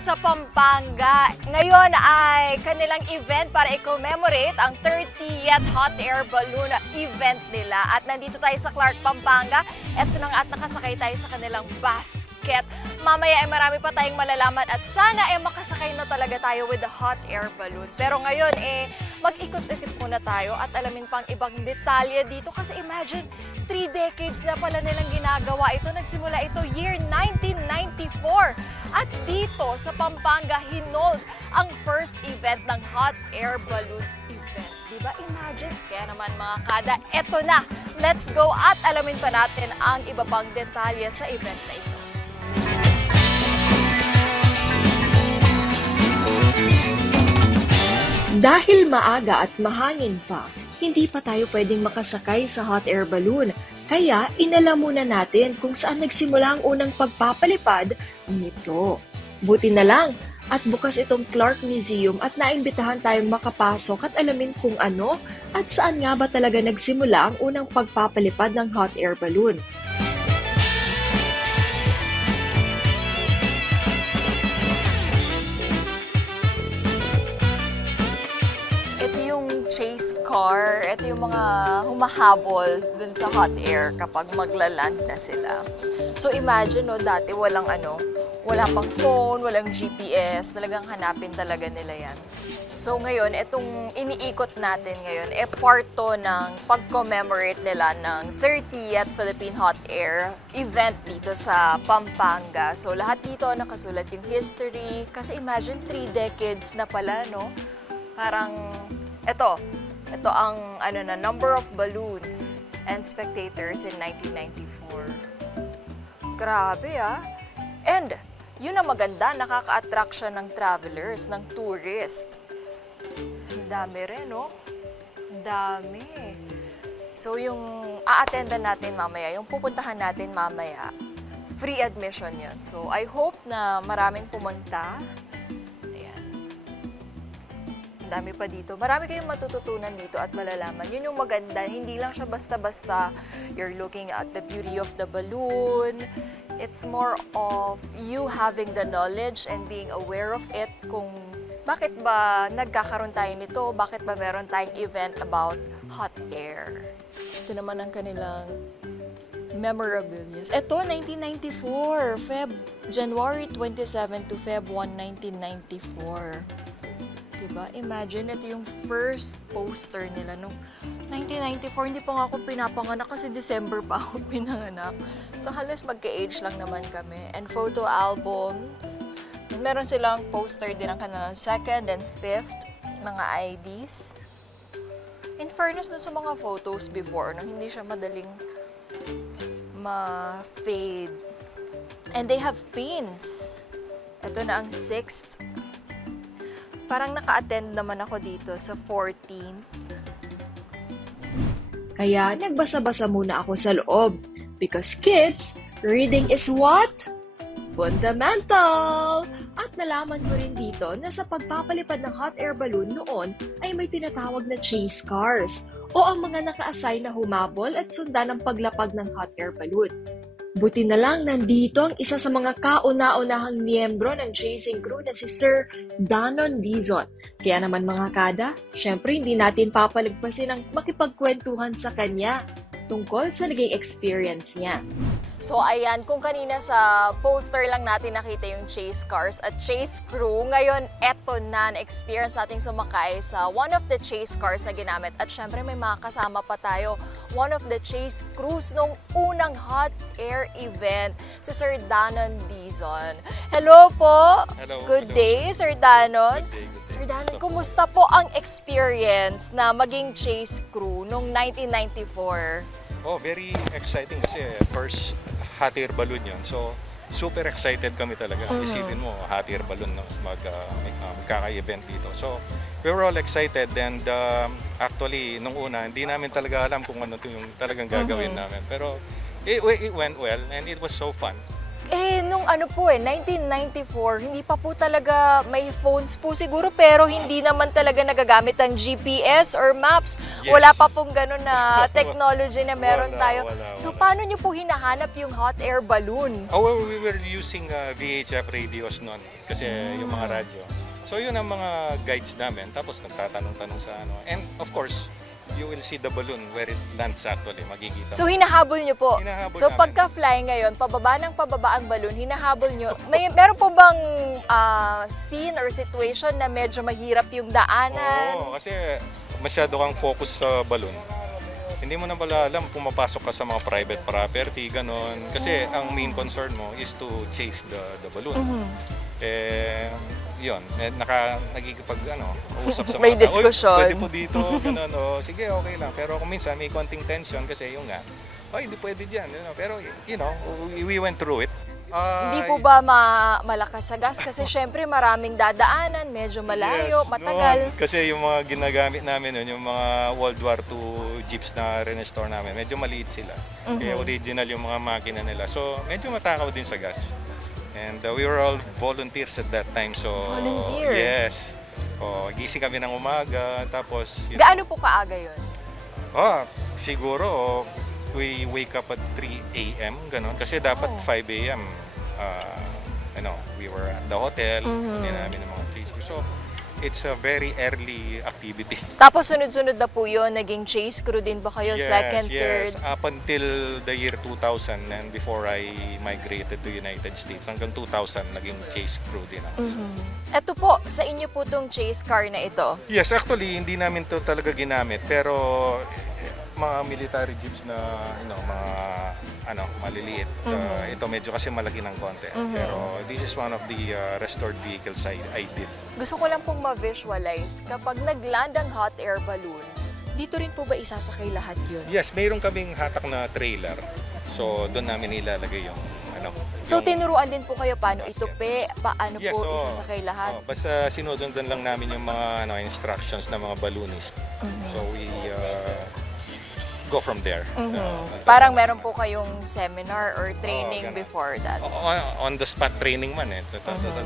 sa Pampanga. Ngayon ay kanilang event para i-commemorate ang 30th Hot Air Balloon event nila. At nandito tayo sa Clark, Pampanga. Eto na nga at nakasakay tayo sa kanilang basket. Mamaya ay marami pa tayong malalaman at sana ay makasakay na talaga tayo with the hot air balloon. Pero ngayon mag-ikot-ikot muna tayo at alamin pang ibang detalye dito kasi imagine 3 decades na pala nilang ginagawa ito. Nagsimula ito year 1994 at dito sa Pampanga hinold ang first event ng hot air balloon event. Diba? Imagine. Kaya naman mga kada, eto na. Let's go at alamin pa natin ang iba pang detalye sa event na ito. Dahil maaga at mahangin pa, hindi pa tayo pwedeng makasakay sa hot air balloon. Kaya inalam muna natin kung saan nagsimula ang unang pagpapalipad nito. Buti na lang at bukas itong Clark Museum at naimbitahan tayong makapasok at alamin kung ano at saan nga ba talaga nagsimula ang unang pagpapalipad ng hot air balloon. Chase car, ito yung mga humahabol dun sa hot air kapag maglaland na sila. So imagine, no, dati wala pang phone, walang GPS, talagang hanapin talaga nila yan. So ngayon, itong iniikot natin ngayon, part to ng pag-commemorate nila ng 30th Philippine Hot Air event dito sa Pampanga. So lahat dito nakasulat yung history, kasi imagine 3 decades na pala, no? Parang ito ang number of balloons and spectators in 1994. Grabe And yun ang maganda, nakaka-attract siya ng travelers, ng tourist. Ang dami rin, no? Ang dami. So yung a-attendan natin mamaya, yung pupuntahan natin mamaya, free admission yun. So I hope na maraming pumunta. Dami pa dito. Marami kayong matututunan dito at malalaman. Yun yung maganda. Hindi lang siya basta-basta you're looking at the beauty of the balloon. It's more of you having the knowledge and being aware of it kung bakit ba nagkakaroon tayo nito, bakit ba meron tayong event about hot air. Ito naman ang kanilang memorabilia. Ito, 1994. January 27 to Feb 1, 1994. Diba? Imagine, ito yung first poster nila nung 1994. Hindi pa nga ako pinapanganak kasi December pa ako pinanganak. So, halos magka-age lang naman kami. And photo albums. And meron silang poster din ng kanilang 2nd and 5th mga IDs. In fairness na sa mga photos before, no, hindi siya madaling ma-fade. And they have pins. Ito na ang 6th. Parang naka-attend naman ako dito sa 14th. Kaya nagbasa-basa muna ako sa loob. Because kids, reading is what? Fundamental! At nalaman ko rin dito na sa pagpapalipad ng hot air balloon noon ay may tinatawag na chase cars o ang mga naka-assign na humabol at sundan ang paglapag ng hot air balloon. Buti na lang nandito ang isa sa mga kauna-unahang miyembro ng chasing crew na si Sir Danon Dizon. Kaya naman mga kada, syempre hindi natin papalagpasin ang makipagkwentuhan sa kanya tungkol sa naging experience niya. So ayan, kung kanina sa poster lang natin nakita yung chase cars at chase crew, ngayon eto na experience nating sumakay sa one of the chase cars na ginamit. At syempre may mga kasama pa tayo, one of the chase crews nung unang hot air event, si Sir Danon Dizon. Hello po! Hello. Good day, Sir Danon. Good day. Sir Danon, kumusta po ang experience na maging chase crew nung 1994? Oh, very exciting kasi first hot air balloon yun. So, super excited kami talaga. Isipin mo, hot air balloon, no? Magkaka-event dito. So, we were all excited and actually, nung una, hindi namin talaga alam kung ano yung talagang gagawin namin. Pero, it went well and it was so fun. Nung ano po 1994, hindi pa po talaga may phones po siguro, pero hindi naman talaga nagagamit ang GPS or maps. Yes. Wala pa pong ganun na technology na meron Wala, tayo. wala, So, wala. paano nyo po hinahanap yung hot air balloon? Oh, well, we were using VHF radios noon kasi yung mga radyo. So yun ang mga guides namin. Tapos nagtatanong-tanong sa ano. And of course, you will see the balloon where it lands actually. Magkikita. So, hinahabol nyo po. Hinahabol So, namin. pagka-fly ngayon, pababa ng pababa ang balloon, hinahabol nyo. Meron po bang scene or situation na medyo mahirap yung daanan? Oo, kasi masyado kang focus sa balloon. Hindi mo na pala alam, pumapasok ka sa mga private property, ganon. Kasi ang main concern mo is to chase the balloon. Yun, usap sa May mga tao, diskusyon. "Oy, pwede po dito, ganun, sige, okay lang. Pero kung minsan may konting tension kasi yung nga, hindi pwede dyan. Pero, we went through it. Hindi po ba malakas sa gas? Kasi syempre maraming dadaanan, medyo malayo, Yes, matagal. noon. Kasi yung mga ginagamit namin nun, yung mga World War II jeeps na restore namin, medyo maliit sila. Kaya original yung mga makina nila. So, medyo matakaw din sa gas. And we were all volunteers at that time. So, Volunteers? Yes. Gising kami ng umaga, tapos... Gaano po kaaga yun? Siguro, we wake up at 3 a.m. Ganun. Kasi dapat 5 a.m. We were at the hotel, hindi namin ng mga trees. So, it's a very early activity. Tapos sunod-sunod na po yun, naging chase crew din ba kayo? Second, third? Up until the year 2000 and before I migrated to United States, hanggang 2000 naging chase crew din ako. Ito po, sa inyo po tong chase car na ito. Yes, actually hindi namin to talaga ginamit, pero mga military jeeps na maliliit. Ito medyo kasi malaki ng konti. Pero this is one of the restored vehicles I did. Gusto ko lang pong ma-visualize, kapag nag-land ang hot air balloon, dito rin po ba isasakay lahat yun? Yes, mayroon kaming hatak na trailer. So doon namin ilalagay yung So, yung- tinuruan din po kayo paano Yes, itupi, paano Yes, po oo. isasakay lahat? Basta sinusundan lang namin yung mga instructions ng mga balloonist. So we go from there. Parang meron po kayong seminar or training ganun. before that. On the spot training man eh.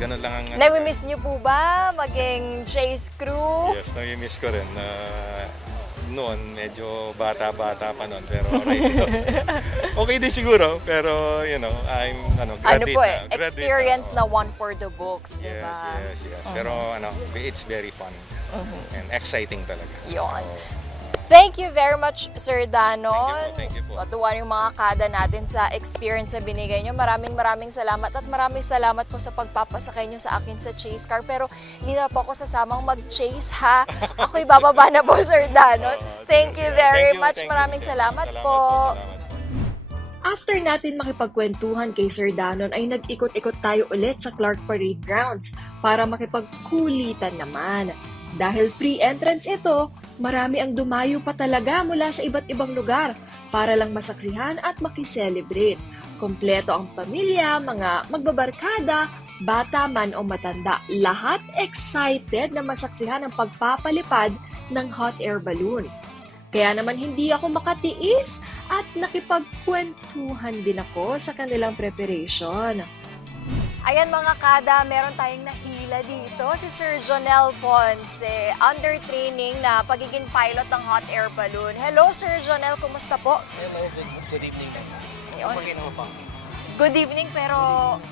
Ganun lang ang... Nami-miss niyo po ba maging chase crew? Yes, nami-miss ko rin. Noon, medyo bata-bata pa noon. Pero okay din siguro. Pero, I'm graduate Po na. Graduate experience na. na one for the books, di Yes, ba? yes. Pero, it's very fun. And exciting talaga. Yun. So, Thank you very much, Sir Danon. Thank you po. Matuwa yung mga kada natin sa experience na binigay nyo. Maraming salamat at maraming salamat po sa pagpapasakay nyo sa akin sa chase car. Pero hindi na po ako sasamang mag-chase ha. Ako'y bababa na po, Sir Danon. Thank you very much. Maraming salamat po. Salamat. After natin makipagkwentuhan kay Sir Danon ay nag-ikot-ikot tayo ulit sa Clark Parade Grounds para makipagkulitan naman. Dahil free entrance ito, marami ang dumayo pa talaga mula sa iba't ibang lugar para lang masaksihan at makiselebrate. Kompleto ang pamilya, mga magbabarkada, bata man o matanda, lahat excited na masaksihan ang pagpapalipad ng hot air balloon. Kaya naman hindi ako makatiis at nakipagkwentuhan din ako sa kanilang preparation. Ayan mga kada, meron tayong nahila dito. Si Sir Jonel Ponce, under training na pagiging pilot ng hot air balloon. Hello Sir Jonel, kumusta po? Good evening. Yun. Okay naman po. Good evening, pero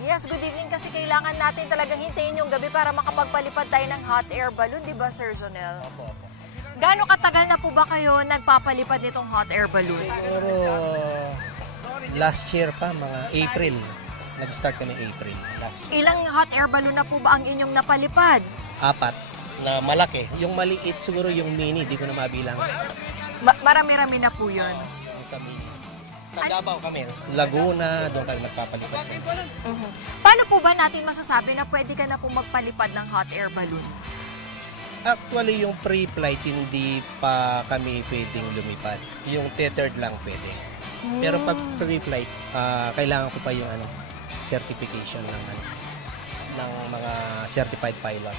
yes, good evening kasi kailangan natin talagang hintayin yung gabi para makapagpalipad tayo ng hot air balloon, di ba Sir Jonel? Opo. Gaano katagal na po ba kayo nagpapalipad nitong hot air balloon? Siguro last year pa, mga April. Nag-start kami April last year. Ilang hot air balloon na po ba ang inyong napalipad? 4 na malaki. Yung maliit siguro yung mini, di ko na mabilang. Marami-rami na po yun. Yung sa mini. Sa Davao kami, Laguna, doon kami nagpapalipad. Paano po ba natin masasabi na pwede ka na po magpalipad ng hot air balloon? Actually, yung pre-flight, hindi pa kami pwedeng lumipad. Yung tethered lang pwede. Pero pag pre-flight, kailangan ko pa yung certification ng mga certified pilot.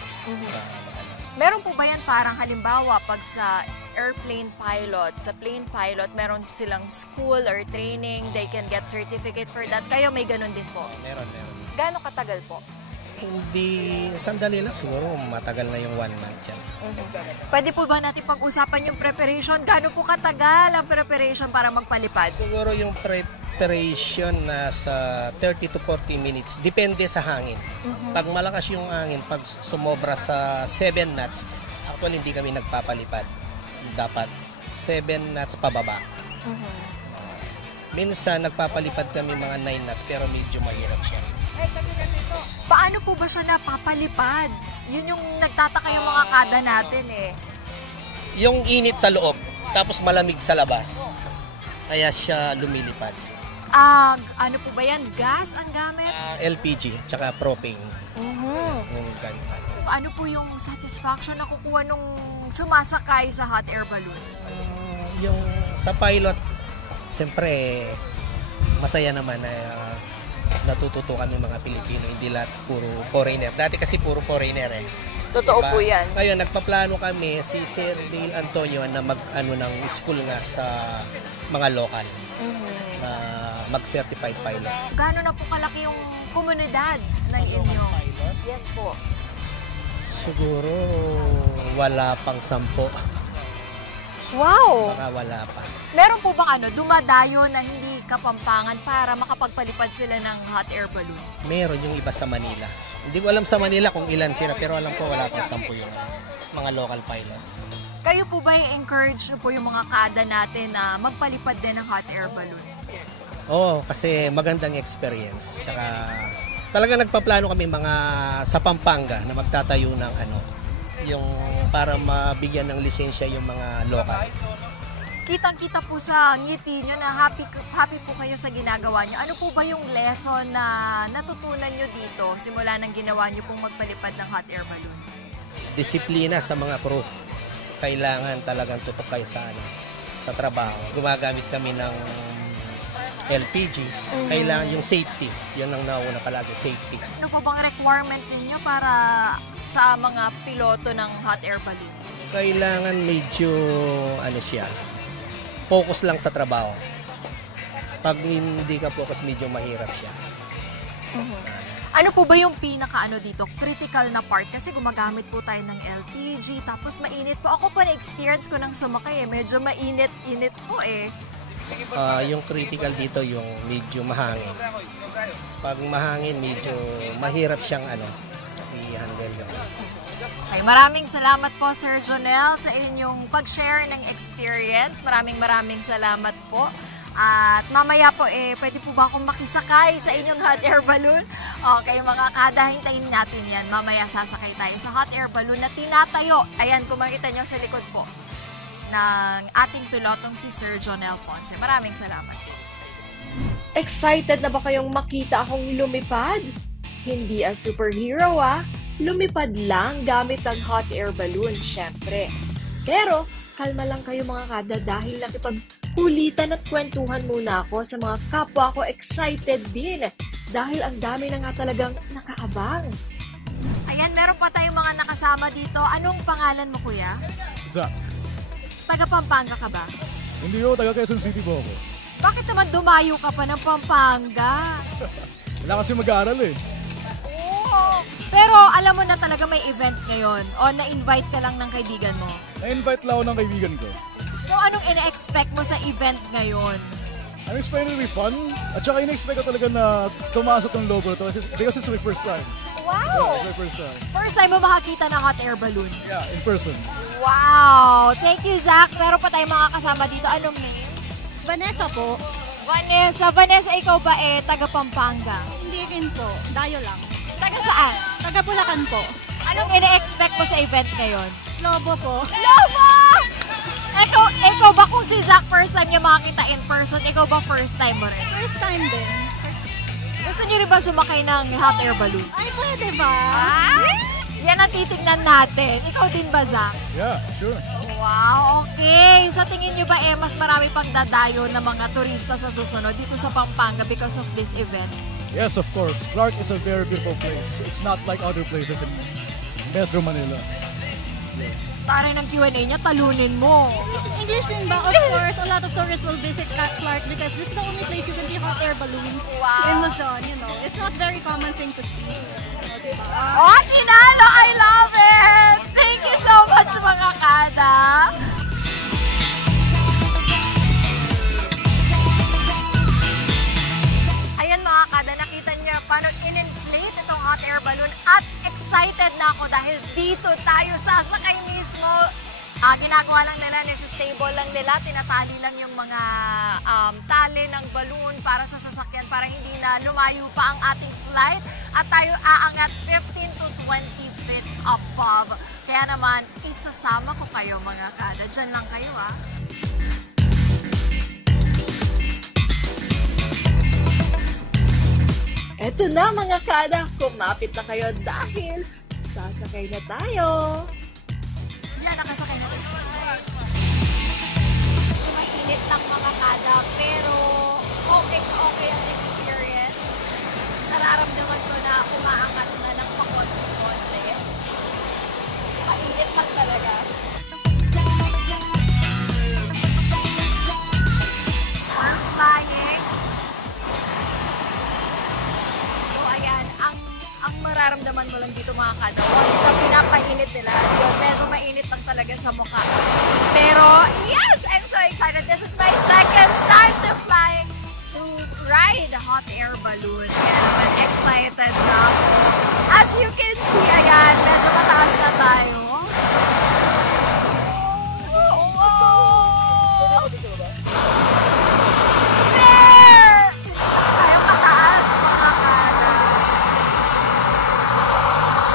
Meron po ba yan parang halimbawa pag sa airplane pilot, sa plane pilot, meron silang school or training, they can get certificate for that. Kayo may ganun din po. Meron. Gaano katagal po? Hindi, sandali lang siguro, matagal na yung 1 month yan. Pwede po ba natin pag-usapan yung preparation? Gaano po katagal ang preparation para magpalipad? Siguro yung preparation na sa 30 to 40 minutes, depende sa hangin. Pag malakas yung hangin, pag sumobra sa 7 knots, actually hindi kami nagpapalipad. Dapat 7 knots pababa. Minsan nagpapalipad kami mga 9 knots pero medyo mahirap siya. Paano po ba siya napapalipad? Yun yung nagtataka yung mga kada natin eh. Yung init sa loob, tapos malamig sa labas. Kaya siya lumilipad. Ano po ba yan? Gas ang gamit? LPG, tsaka propane. Yung gamit. Ano po yung satisfaction na kukuha nung sumasakay sa hot air balloon? Yung sa pilot, siyempre, masaya naman na natututo kami mga Pilipino, hindi lahat puro foreigner. Dati kasi puro foreigner eh. Totoo po yan. Ngayon, nagpaplano kami si Sir Dale Antonio na mag-ano ng school nga sa mga local na mag-certified pilot. Gaano na po kalaki yung komunidad ng inyo? Yes po. Siguro wala pang 10. Wow! Baka wala pa. Meron po bang dumadayo na hindi Kapampangan para makapagpalipad sila ng hot air balloon? Meron yung iba sa Manila. Hindi ko alam sa Manila kung ilan sila, pero alam ko wala pang 10 yung mga local pilots. Kayo po ba encourage po yung mga kada natin na magpalipad din ng hot air balloon? Oo, kasi magandang experience. Tsaka talaga nagpaplano kami mga sa Pampanga na magtatayo ng yung para mabigyan ng lisensya yung mga local. Kitang-kita po sa ngiti nyo na happy po kayo sa ginagawa nyo. Ano po ba yung lesson na natutunan nyo dito simula nang ginawa nyo pong magpalipad ng hot air balloon? Disiplina sa mga crew. Kailangan talagang tutok kayo sa trabaho. Gumagamit kami ng LPG. Kailangan yung safety. Yan ang nauna palagi, safety. Ano po bang requirement ninyo para sa mga piloto ng hot air balloon? Kailangan medyo siya, focus lang sa trabaho. Pag hindi ka focus, medyo mahirap siya. Ano po ba yung dito, critical na part? Kasi gumagamit po tayo ng LPG, tapos mainit po. Ako pa na-experience ko nang sumakay medyo mainit-init po Yung critical dito, yung medyo mahangin. Pag mahangin, medyo mahirap siyang i-handle yun. Okay, maraming salamat po Sir Jonel sa inyong pag-share ng experience. Maraming salamat po. At mamaya po pwede po ba akong makisakay sa inyong hot air balloon? Okay mga kada, hintayin natin yan. Mamaya sasakay tayo sa hot air balloon na tinatayo. Ayan, kung makita nyo sa likod po ng ating pilotong si Sir Jonel Ponce. Maraming salamat. Excited na ba kayong makita akong lumipad? Hindi as superhero lumipad lang gamit ang hot air balloon, syempre. Pero, kalma lang kayo mga kada dahil nakipagkulitan at kwentuhan muna ako sa mga kapwa ko excited din dahil ang dami na nga talagang nakaabang. Ayan, meron pa tayong mga nakasama dito. Anong pangalan mo, kuya? Zach. Taga Pampanga ka ba? Hindi ko, taga Quezon City po ako. Bakit naman dumayo ka pa ng Pampanga? Wala kasi mag-aaral Oo. Pero alam mo na talaga may event ngayon o na-invite ka lang ng kaibigan mo? Na-invite lang ako ng kaibigan ko. So anong ina-expect mo sa event ngayon? I'm expecting to be fun. At saka ina-expect ko talaga na tumasok ng logo to because it's my first time. Wow! Yeah, it's my first time. First time mo makakita ng hot air balloon? Yeah, in person. Wow! Thank you, Zach. Pero pa tayong mga kasama dito. Anong name? Vanessa po. Vanessa, ikaw ba taga Pampanga? Hindi rin po. Dayo lang. Taga saan? Taga Bulacan po. Anong ina-expect mo sa event ngayon? Lobo po. Lobo! Ikaw ba kung si Zach first time niya makakita in person, ikaw ba first time mo rin? First time din. Gusto niyo rin ba sumakay ng hot air balloon? Ay, pwede ba? Yan ang titignan natin. Ikaw din ba, Zach? Yeah, sure. Wow, okay. Sa tingin niyo ba mas marami pang dadayo ng mga turista sa susunod dito sa Pampanga because of this event? Yes, of course. Clark is a very beautiful place. It's not like other places in Metro Manila. Taray ng Q&A niya, talunin mo. English din ba? Of course, a lot of tourists will visit Clark because this is the only place you can see hot air balloons in Luzon, you know. It's not very common thing to see. Oh, Inalo! I love it! Thank you so much, mga kada! Ayan mga kada, nakita niyo paano in-inflate itong hot air balloon at excited na ako dahil dito tayo sasakay mismo. Ginagawa lang nila, nasa-stable lang nila, tinatali lang yung mga tali ng balloon para sa sasakyan para hindi na lumayo pa ang ating flight at tayo aangat 15 to 20 feet above. Kaya naman, isasama ko kayo mga kada. Diyan lang kayo Eto na mga kada, kumapit na kayo dahil sasakay na tayo. Yan, nakasakay na tayo. So, mainit lang mga kada, pero okay ang experience. Nararamdaman ko na umaangat na ng pakonti-konti. Mainit lang talaga. We're flying. So, ayan, ang mararamdaman mo lang dito mga kada, once na pinapainit nila, yun, medyo mainit lang talaga sa mukha. Pero, yes! I'm so excited. This is my second time to fly, to ride a hot air balloon. Kaya naman, excited na ako. As you can see, ayan, medyo mataas na tayo. There! Tayo mataas, mga kada.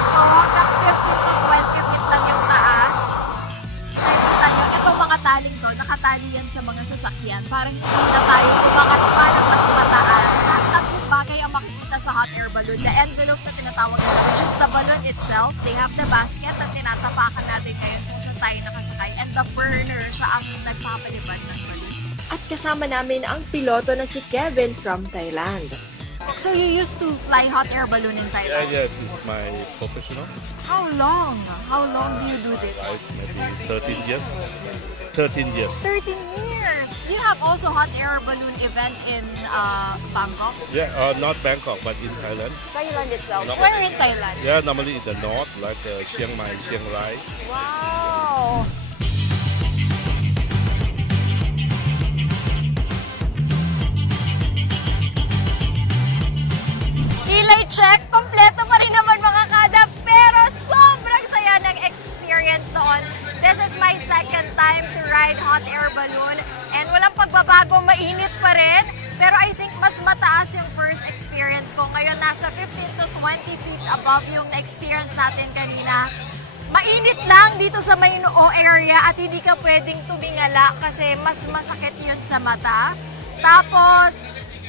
So, hanggang 15 to 20 feet lang yung taas. Nakikita nyo, itong mga taling to, nakatali yan sa mga sasakyan. Parang hindi na tayo umangat pa ng mas mataas. Tatlong bagay ang makikita sa hot air balloon. The envelope na tinatawag nila, which is the balloon itself. They have the basket na tinatapakan natin ngayon kung saan tayo nakasakay. And the burner, siya ang nagpapalipad ng balloon. At kasama namin ang piloto na si Kevin from Thailand. So, you used to fly hot air balloon in Thailand? Yes, it's my professional. How long? How long do you do this? Like maybe 13 years. 13 years. 13 years! You have also hot air balloon event in Bangkok? Yeah, not Bangkok, but in Thailand. Thailand itself. Where in Thailand? Yeah, normally in the north, like Chiang Mai, Chiang Rai. Wow! Kilay check, kompleto pa rin naman mga kada, pero sobrang saya ng experience doon. This is my second time to ride hot air balloon and walang pagbabago, mainit pa rin. Pero I think mas mataas yung first experience ko. Ngayon nasa 15 to 20 feet above yung experience natin kanina. Mainit lang dito sa may noo area at hindi ka pwedeng tumingala kasi mas masakit yun sa mata. Tapos,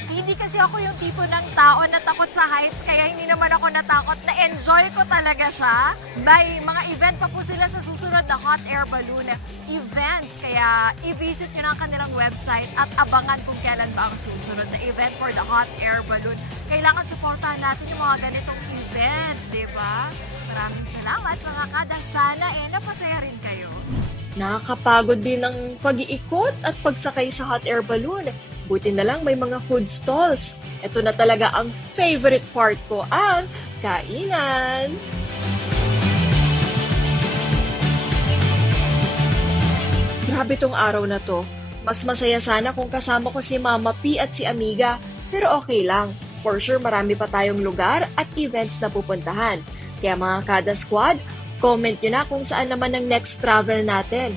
hindi kasi ako yung tipo ng tao na takot sa heights, kaya hindi naman ako natakot. Na-enjoy ko talaga siya. May mga event pa po sila sa susunod na hot air balloon events. Kaya i-visit nyo na ang kanilang website at abangan kung kailan ba ang susunod na event for the hot air balloon. Kailangan supportahan natin yung mga ganitong event, di ba? Maraming salamat mga kada. Sana napasaya rin kayo. Nakakapagod din ang pag-iikot at pagsakay sa hot air balloon. Buti na lang may mga food stalls. Ito na talaga ang favorite part ko, ang kainan. Grabe tong araw na to. Mas masaya sana kung kasama ko si Mama P at si Amiga. Pero okay lang. For sure marami pa tayong lugar at events na pupuntahan. Kaya mga kada squad, comment nyo na kung saan naman ang next travel natin.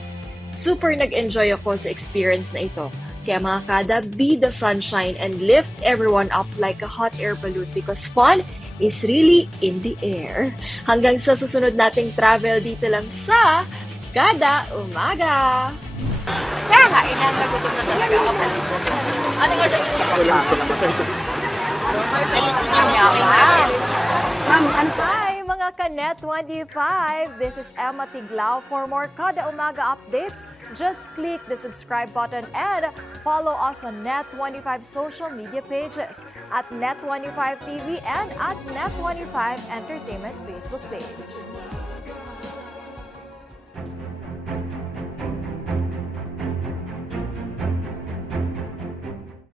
Super nag-enjoy ako sa experience na ito. Kaya mga kada, be the sunshine and lift everyone up like a hot air balloon because fun is really in the air. Hanggang sa susunod nating travel dito lang sa Kada Umaga! Kaya nga, inanagutom na talaga ako. Ano nga siya? Ayusin niyo niya. Hi mga Kanet 25! This is Emma Tiglao. For more Kada Umaga updates, just click the subscribe button and follow us on Net25 social media pages at Net25 TV and at Net25 Entertainment Facebook page.